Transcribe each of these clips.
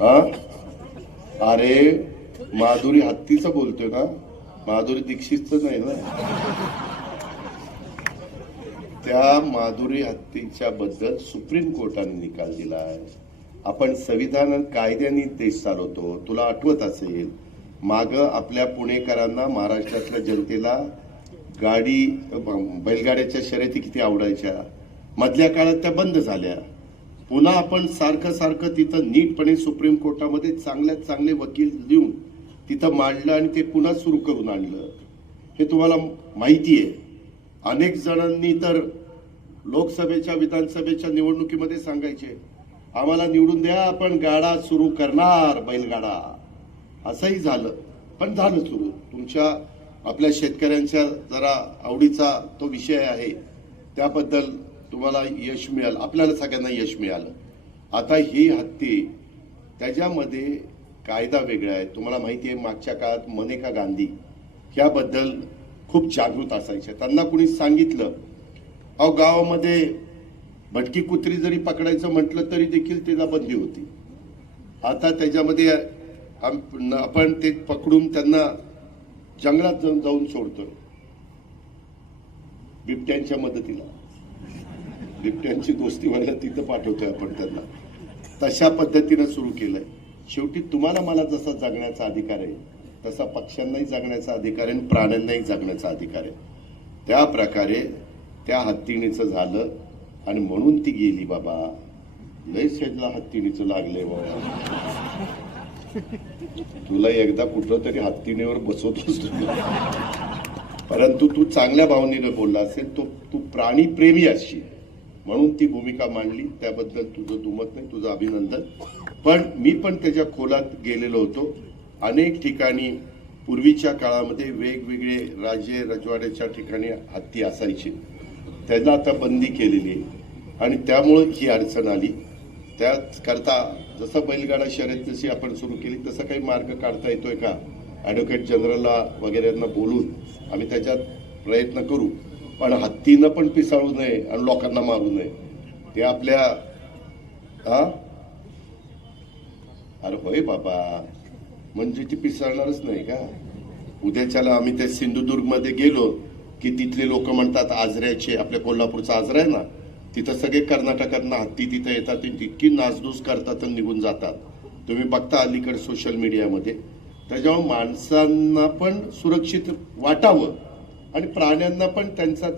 हा अरे माधुरी हत्तीचं बोलतोय ना, माधुरी दीक्षितचं नाही ना. त्या माधुरी हत्तीच्या बद्दल सुप्रीम कोर्टाने निकाल दिला आहे. आपण संविधान कायद्याने देश चालवतो. तुला आठवत असेल माग आपल्या पुणेकरांना, महाराष्ट्रातल्या जनतेला गाडी बैलगाड्याच्या शर्यती किती आवडायच्या. मधल्या काळात त्या बंद झाल्या. पुन्हा आपण सारखं सारखं तिथं नीटपणे सुप्रीम कोर्टामध्ये चांगल्यात चांगले वकील देऊन तिथं मांडलं आणि ते पुन्हा सुरू करून आणलं. हे तुम्हाला माहिती आहे. अनेक जणांनी तर लोकसभेच्या विधानसभेच्या निवडणुकीमध्ये सांगायचे आम्हाला निवडून द्या, आपण गाडा सुरू करणार बैलगाडा. असंही झालं, पण झालं सुरू. तुमच्या आपल्या शेतकऱ्यांच्या जरा आवडीचा तो विषय आहे, त्याबद्दल तुम्हाला यश मिळालं, आपल्याला सगळ्यांना यश मिळालं. आता ही हत्ती त्याच्यामध्ये कायदा वेगळा आहे. तुम्हाला माहिती आहे मागच्या काळात मनेका गांधी ह्याबद्दल खूप जागृत असायच्या. त्यांना कुणी सांगितलं अहो गावामध्ये भटकी कुत्री जरी पकडायचं म्हटलं तरी देखील त्याला बंदी होती. आता त्याच्यामध्ये आपण ते पकडून त्यांना जंगलात जाऊन सोडतोय बिबट्यांच्या मदतीला. बिबट्यांची दोस्ती व्हायला तिथं पाठवतोय आपण त्यांना. तशा पद्धतीनं सुरू केलंय. शेवटी तुम्हाला मला जसा जगण्याचा अधिकार आहे तसा पक्ष्यांनाही जगण्याचा अधिकार आहे आणि प्राण्यांनाही जगण्याचा अधिकार आहे. त्या प्रकारे त्या हत्तीणीचं झालं आणि म्हणून ती गेली. बाबा लय शेजला हत्तीणीचं लागलंय बाबा. तुला एकदा कुठं तरी हत्तीणीवर बसवतोस परंतु तू चांगल्या भावनेने बोलला असेल. तू प्राणी प्रेमी असशील म्हणून ती भूमिका मांडली. त्याबद्दल तुझं दुमत नाही, तुझं अभिनंदन. पण मी पण त्याच्या खोलात गेलेलो होतो. अनेक ठिकाणी पूर्वीच्या काळामध्ये वेगवेगळे राजे रजवाड्याच्या ठिकाणी हत्ती असायची. त्याला आता बंदी केलेली आहे आणि त्यामुळे ही अडचण आली. त्याच करता जसं बैलगाडा शर्यत जशी आपण सुरू केली तसा काही मार्ग काढता येतोय का, ॲडव्होकेट जनरलला वगैरेंना बोलून आम्ही त्याच्यात प्रयत्न करू. पण हत्तीनं पण पिसाळू नये आणि लोकांना मारू नये. ते आपल्या अरे होय बाबा, म्हणजे ती पिसाळणारच नाही का. उद्याच्याला आम्ही ते सिंधुदुर्गमध्ये गेलो की तिथले लोक म्हणतात आजऱ्याचे, आपल्या कोल्हापूरचा आजरा आहे ना, तिथं सगळे कर्नाटकातनं हत्ती तिथं येतात, तितकी नासधूस करतात आणि निघून जातात. तुम्ही बघता अलीकडे सोशल मीडियामध्ये. त्याच्यामुळे माणसांना पण सुरक्षित वाटावं आणि प्राण्यांना पण त्यांचा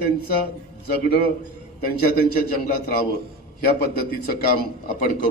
जगणं त्यांच्या जंगलात राहावं, ह्या पद्धतीचं काम आपण करू.